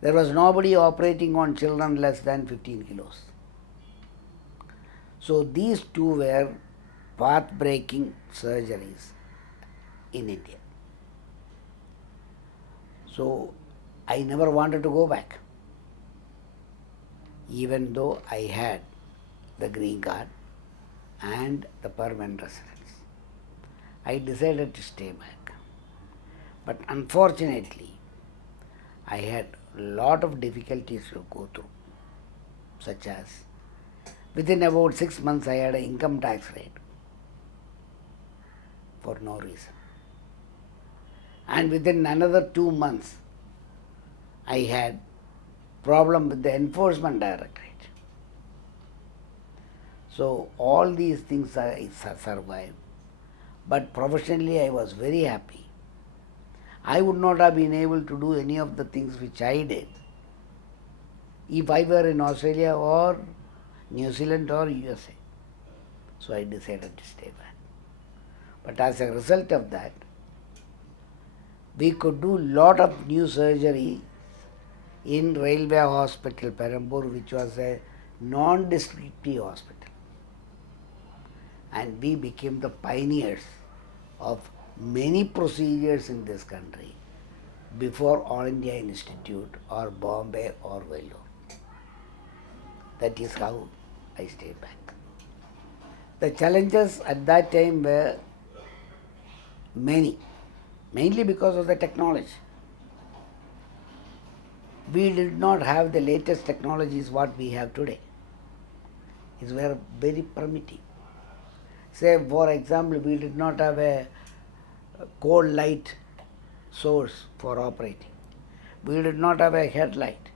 There was nobody operating on children less than 15 kilos. So these two were path-breaking surgeries in India. So I never wanted to go back, even though I had the green card and the permanent residence. I decided to stay back. But unfortunately, I had a lot of difficulties to go through, such as within about 6 months I had an income tax rate for no reason. And within another 2 months, I had problem with the enforcement directorate. So all these things I survived. But professionally I was very happy. I would not have been able to do any of the things which I did if I were in Australia or New Zealand or USA. So I decided to stay back. But as a result of that, we could do lot of new surgery in Railway Hospital, Perambur, which was a non-descriptive hospital. And we became the pioneers of many procedures in this country before All India Institute or Bombay or Vellore. That is how I stayed back. The challenges at that time were many, mainly because of the technology. We did not have the latest technologies what we have today. It were very primitive. Say, for example, we did not have a cold light source for operating. We did not have a headlight.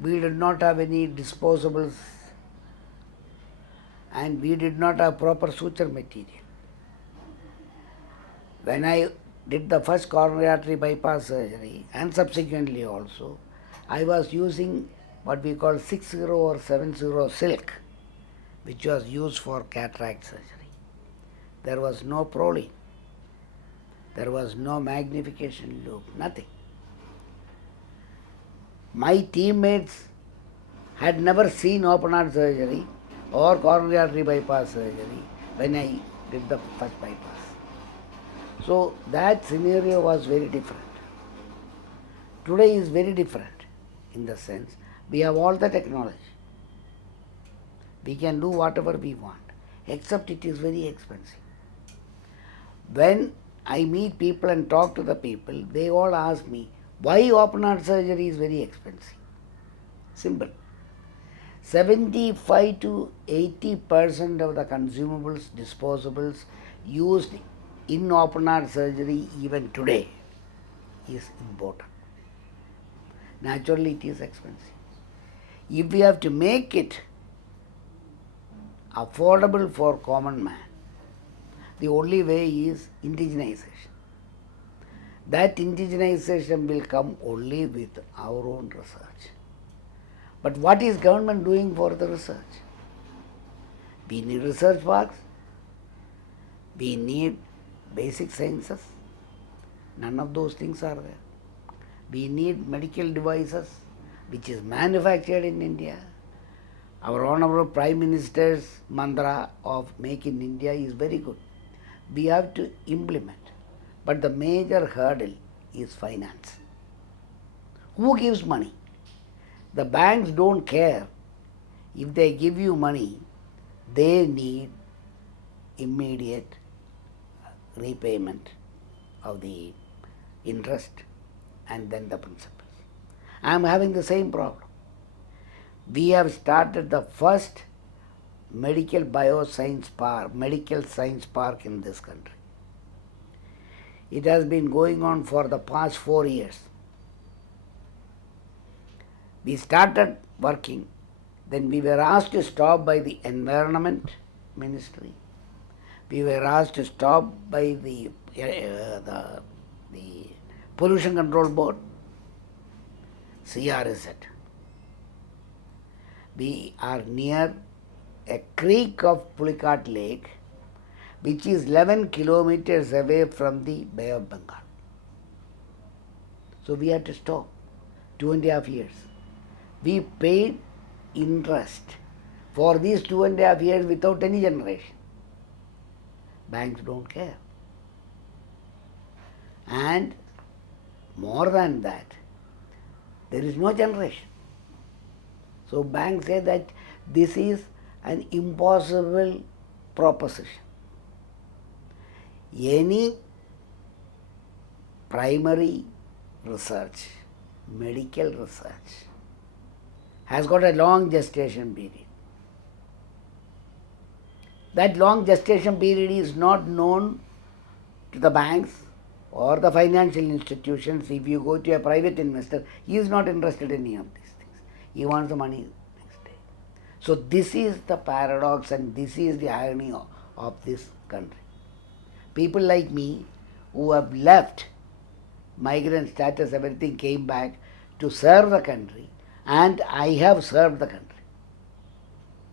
We did not have any disposables, and we did not have proper suture material. When I did the first coronary artery bypass surgery and subsequently also, I was using what we call 60 or 70 silk, which was used for cataract surgery. There was no proline. There was no magnification loop, nothing. My teammates had never seen open heart surgery or coronary artery bypass surgery when I did the first bypass. So that scenario was very different. Today is very different in the sense we have all the technology. We can do whatever we want, except it is very expensive. When I meet people and talk to the people, they all ask me, why open heart surgery is very expensive? Simple. 75 to 80% of the consumables, disposables used in open heart surgery even today is imported. Naturally, it is expensive. If we have to make it affordable for common man, the only way is indigenization. That indigenization will come only with our own research. But what is government doing for the research? We need research parks. We need basic sciences. None of those things are there. We need medical devices which is manufactured in India. Our Honorable Prime Minister's mantra of Make in India is very good. We have to implement. But the major hurdle is finance. Who gives money? The banks don't care. If they give you money, they need immediate repayment of the interest and then the principals. I am having the same problem. We have started the first medical science park in this country. It has been going on for the past 4 years. We started working, then we were asked to stop by the Environment Ministry. We were asked to stop by the Pollution Control Board, CRZ. We are near a creek of Pulicat Lake, which is 11 kilometers away from the Bay of Bengal. So we had to stop. 2.5 years. We paid interest for these 2.5 years without any generation. Banks don't care. And more than that, there is no generation. So banks say that this is an impossible proposition. Any primary research, medical research, has got a long gestation period. That long gestation period is not known to the banks or the financial institutions. If you go to a private investor, he is not interested in any of these things. He wants the money next day. So this is the paradox and this is the irony of this country. People like me who have left migrant status, everything, came back to serve the country, and I have served the country.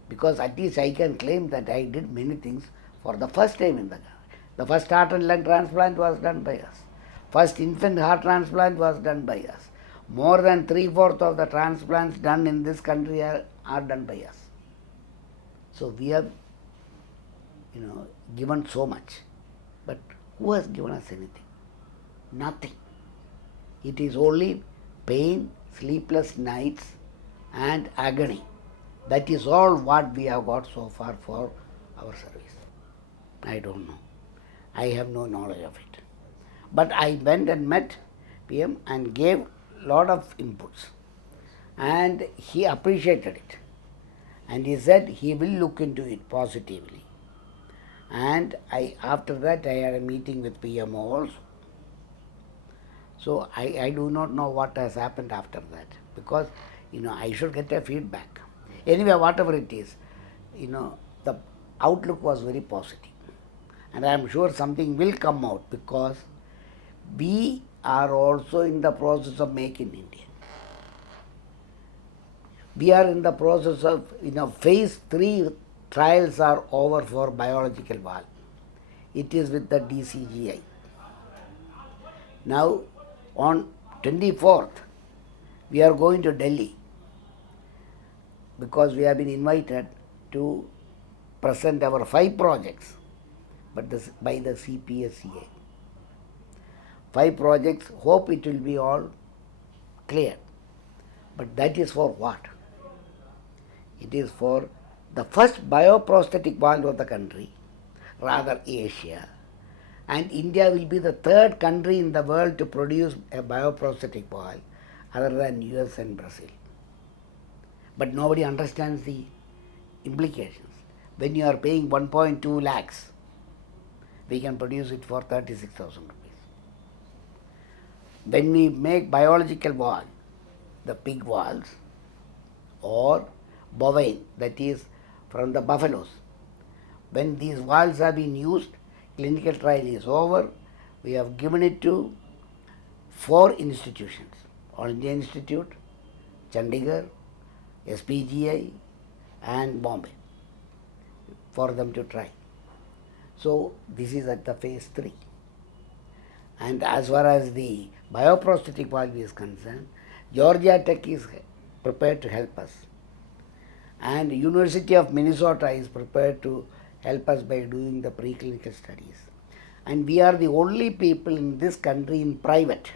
Because at least I can claim that I did many things for the first time in the country. The first heart and lung transplant was done by us. First infant heart transplant was done by us. More than 3/4 of the transplants done in this country are done by us. So we have, given so much. But who has given us anything? Nothing. It is only pain, sleepless nights and agony. That is all what we have got so far for our service. I don't know. I have no knowledge of it. But I went and met PM and gave lot of inputs. And he appreciated it. And he said he will look into it positively. And after that I had a meeting with PM also. So I do not know what has happened after that, because I should get a feedback. Anyway, whatever it is, the outlook was very positive. And I am sure something will come out, because we are also in the process of making India. We are in the process of, phase 3 trials are over for biological valve. It is with the DCGI. Now, on 24th, we are going to Delhi, because we have been invited to present our 5 projects by the CPSCA. 5 projects, hope it will be all clear. But that is for what? It is for the first bioprosthetic valve of the country, rather Asia. And India will be the 3rd country in the world to produce a bioprosthetic valve, other than US and Brazil. But nobody understands the implications. When you are paying 1.2 lakhs, we can produce it for 36,000 rupees. When we make biological valve, the pig valves, or bovine, that is from the buffaloes, when these valves have been used, clinical trial is over, we have given it to 4 institutions: All India Institute, Chandigarh, SPGI and Bombay, for them to try. So this is at the phase 3. And as far as the bioprosthetic valve is concerned, Georgia Tech is prepared to help us. And University of Minnesota is prepared to help us by doing the preclinical studies. And we are the only people in this country in private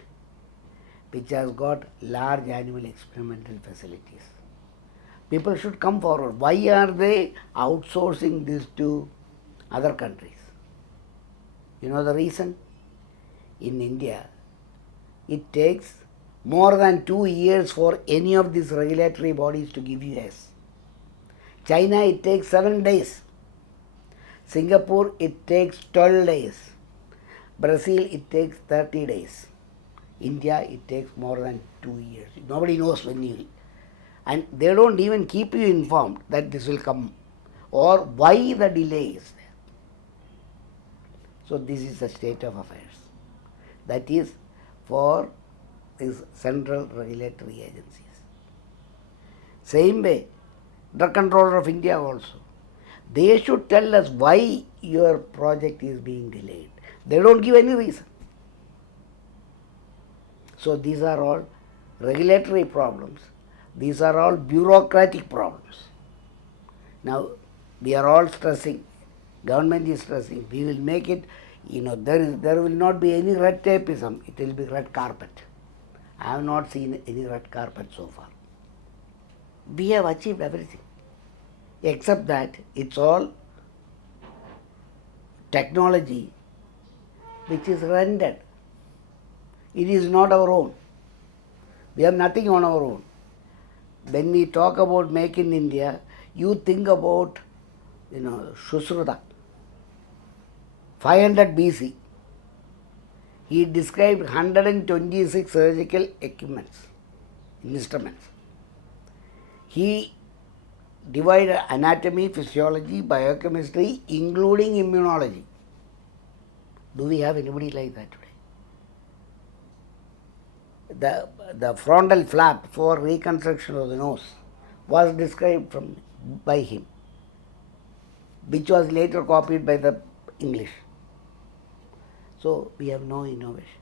which has got large animal experimental facilities. People should come forward. Why are they outsourcing this to other countries? You know the reason? In India, it takes more than 2 years for any of these regulatory bodies to give you yes. China, it takes 7 days. Singapore, it takes 12 days. Brazil, it takes 30 days. India, it takes more than 2 years. Nobody knows when you... And they don't even keep you informed that this will come or why the delay is there. So this is the state of affairs. That is for these central regulatory agencies. Same way, Drug Controller of India also. They should tell us why your project is being delayed. They don't give any reason. So these are all regulatory problems. These are all bureaucratic problems. Now, we are all stressing, government is stressing, we will make it, there will not be any red tapeism, it will be red carpet. I have not seen any red carpet so far. We have achieved everything, except that it's all technology which is rented. It is not our own. We have nothing on our own. When we talk about Make in India, you think about, Shushruta, 500 BC. He described 126 surgical instruments. He divided anatomy, physiology, biochemistry, including immunology. Do we have anybody like that today? The frontal flap for reconstruction of the nose was described by him, which was later copied by the English. So we have no innovation.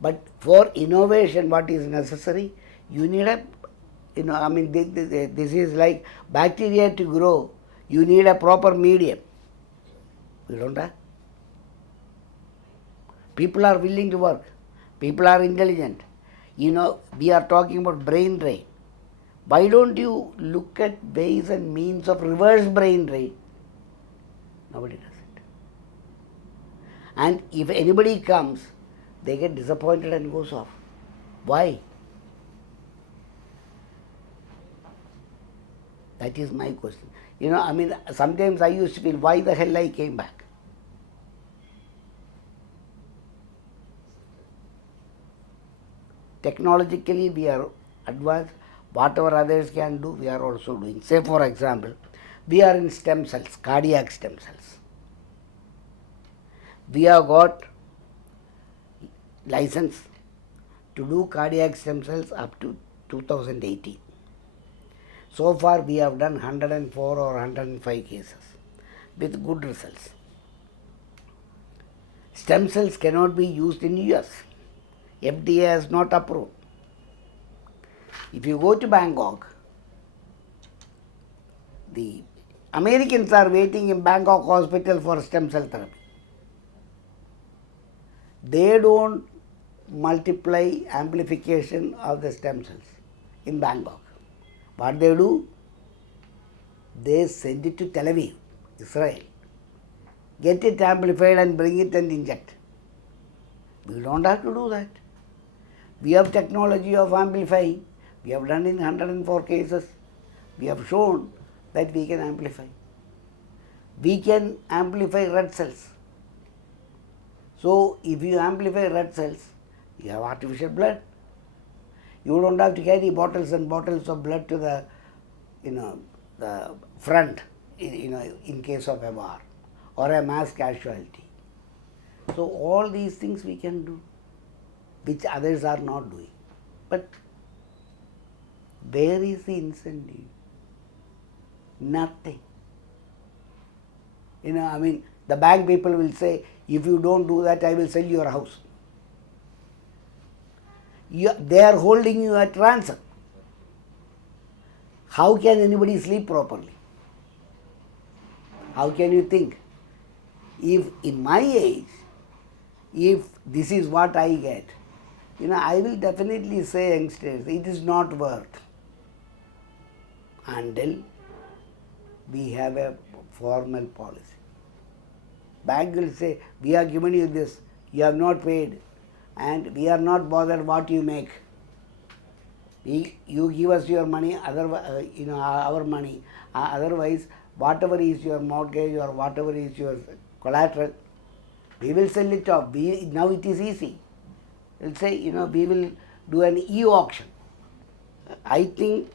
But for innovation, what is necessary? You need this is like bacteria to grow. You need a proper medium. We don't have. People are willing to work. People are intelligent. We are talking about brain drain. Why don't you look at ways and means of reverse brain drain? Nobody does it. And if anybody comes, they get disappointed and goes off. Why? That is my question. Sometimes I used to feel, why the hell I came back? Technologically, we are advanced. Whatever others can do, we are also doing. Say, for example, we are in stem cells, cardiac stem cells. We have got license to do cardiac stem cells up to 2018. So far, we have done 104 or 105 cases with good results. Stem cells cannot be used in US. FDA has not approved. If you go to Bangkok, the Americans are waiting in Bangkok hospital for stem cell therapy. They don't multiply amplification of the stem cells in Bangkok. What they do? They send it to Tel Aviv, Israel. Get it amplified and bring it and inject. We don't have to do that. We have technology of amplifying. We have done in 104 cases. We have shown that we can amplify. We can amplify red cells. So, if you amplify red cells, you have artificial blood. You don't have to carry bottles and bottles of blood to the front, in case of a war or a mass casualty. So, all these things we can do, which others are not doing. But where is the incentive? Nothing. The bank people will say, if you don't do that, I will sell your house. They are holding you at ransom. How can anybody sleep properly? How can you think? If in my age, if this is what I get, I will definitely say, youngsters, it is not worth until we have a formal policy. Bank will say, we have given you this, you have not paid, and we are not bothered what you make. You give us your money, our money. Otherwise, whatever is your mortgage or whatever is your collateral, we will sell it off. Now it is easy. We'll say, we will do an e-auction. I think,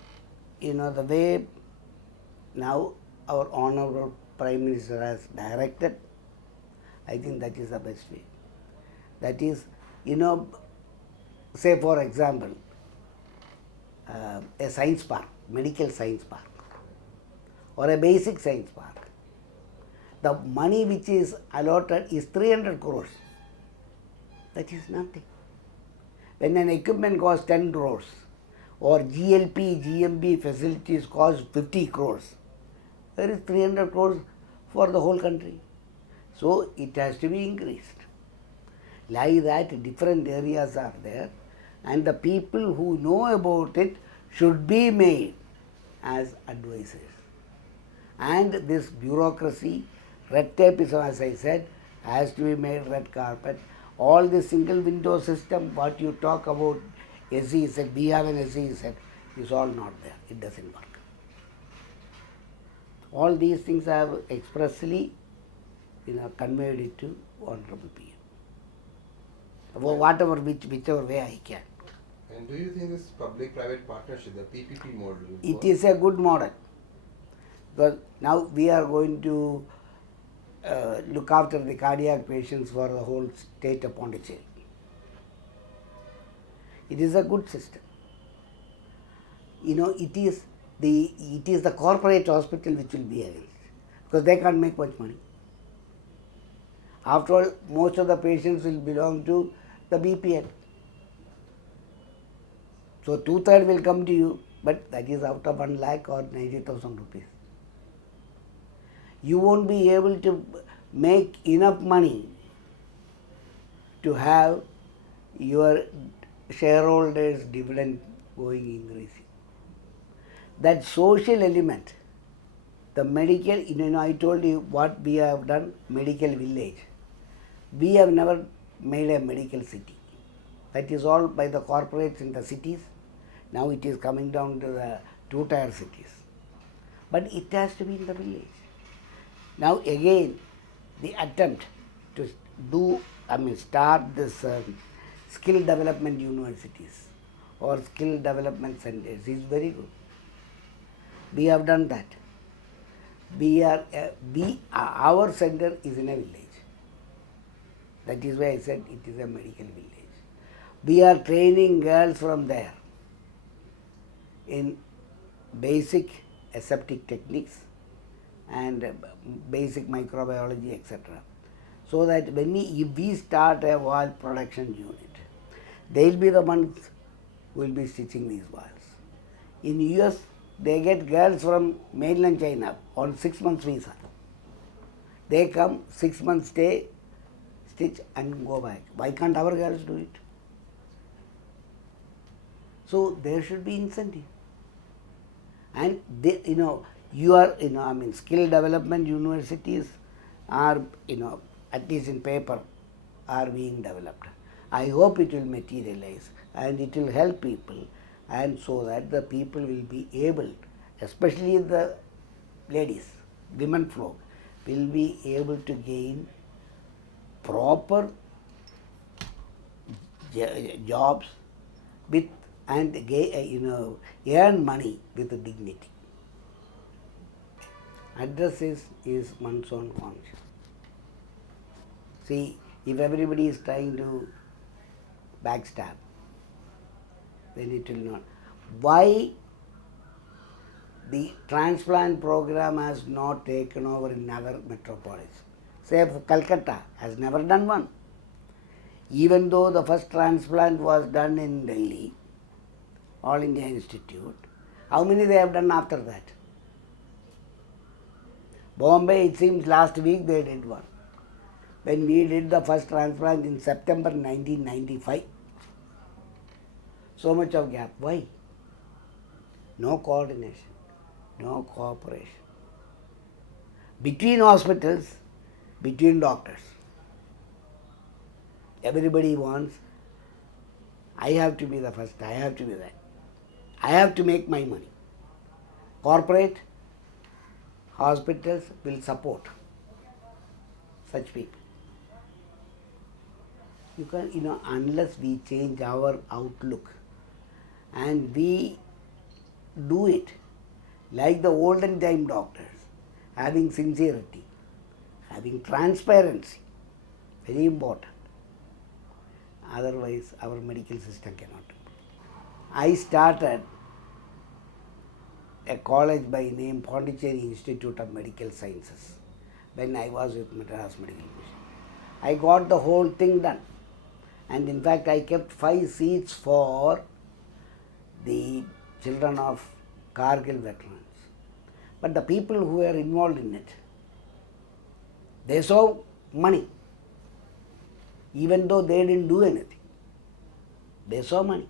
the way now our Honorable Prime Minister has directed, I think that is the best way. That is, say for example, a science park, medical science park, or a basic science park. The money which is allotted is 300 crores. That is nothing. When an equipment costs 10 crores or GLP, GMP facilities cost 50 crores, there is 300 crores for the whole country. So it has to be increased. Like that, different areas are there, and the people who know about it should be made as advisors. And this bureaucracy, red tape is, as I said, has to be made red carpet. All the single window system, what you talk about, SEZ, we have an SEZ, is all not there. It doesn't work. All these things I have expressly conveyed it to Honorable PM. Whatever, whichever way I can. And do you think this public-private partnership, the PPP model, it is a good model? Because now we are going to look after the cardiac patients for the whole state of Pondicherry. It is a good system. It is the corporate hospital which will be against, because they can't make much money. After all, most of the patients will belong to the BPL. So 2/3 will come to you, but that is out of 1 lakh or 90,000 rupees. You won't be able to make enough money to have your shareholders' dividend going increasing. That social element, the medical, I told you what we have done, medical village. We have never made a medical city. That is all by the corporates in the cities. Now it is coming down to the 2-tier cities. But it has to be in the village. Now again, the attempt to start this skill development universities or skill development centers is very good. We have done that. Our center is in a village. That is why I said it is a medical village. We are training girls from there in basic aseptic techniques and basic microbiology, etc. So that if we start a valve production unit, they will be the ones who will be stitching these valves. In US, they get girls from mainland China on 6 months visa. They come, 6 months stay, stitch and go back. Why can't our girls do it? So there should be incentive. And they, skill development universities are, at least in paper, are being developed. I hope it will materialize and it will help people, and so that the people will be able, especially the ladies, women folk, will be able to gain proper jobs with and earn money with dignity. Address is one's own conscience. See, if everybody is trying to backstab, then it will not. Why the transplant program has not taken over in our metropolis? Say Calcutta has never done one. Even though the first transplant was done in Delhi, All India Institute, how many they have done after that? Bombay, it seems last week they did one. When we did the first transplant in September 1995. So much of gap. Why? No coordination, no cooperation. Between hospitals, between doctors. Everybody wants, I have to be the first, I have to be that. I have to make my money. Corporate hospitals will support such people. You can, unless we change our outlook and we do it like the olden time doctors, having sincerity, having transparency, very important. Otherwise, our medical system cannot. I started a college by name Pondicherry Institute of Medical Sciences when I was with Madras Medical Mission. I got the whole thing done. And in fact, I kept 5 seats for the children of Kargil veterans. But the people who were involved in it, they saw money, even though they didn't do anything. They saw money.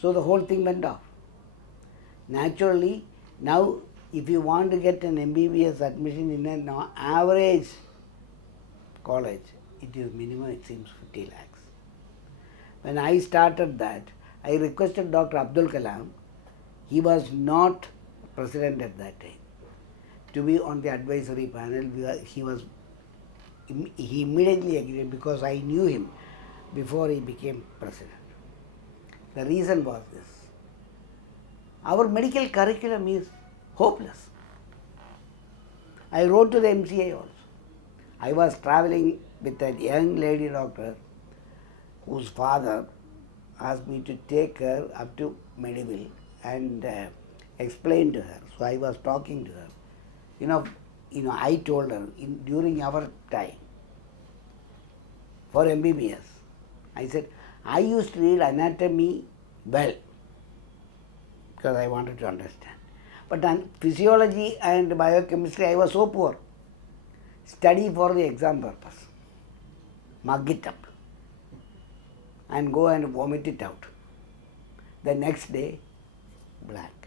So the whole thing went off. Naturally, now if you want to get an MBBS admission in an average college, it is minimum, it seems, 50 lakhs. When I started that, I requested Dr. Abdul Kalam, he was not president at that time, to be on the advisory panel. He immediately agreed because I knew him before he became president. The reason was this: our medical curriculum is hopeless. I wrote to the MCA also. I was traveling with a young lady doctor whose father asked me to take her up to Mediville and explain to her. So I was talking to her. I told her during our time for MBBS, I said, I used to read anatomy well because I wanted to understand. But on physiology and biochemistry, I was so poor. Study for the exam purpose. Mug it up and go and vomit it out. The next day, blank.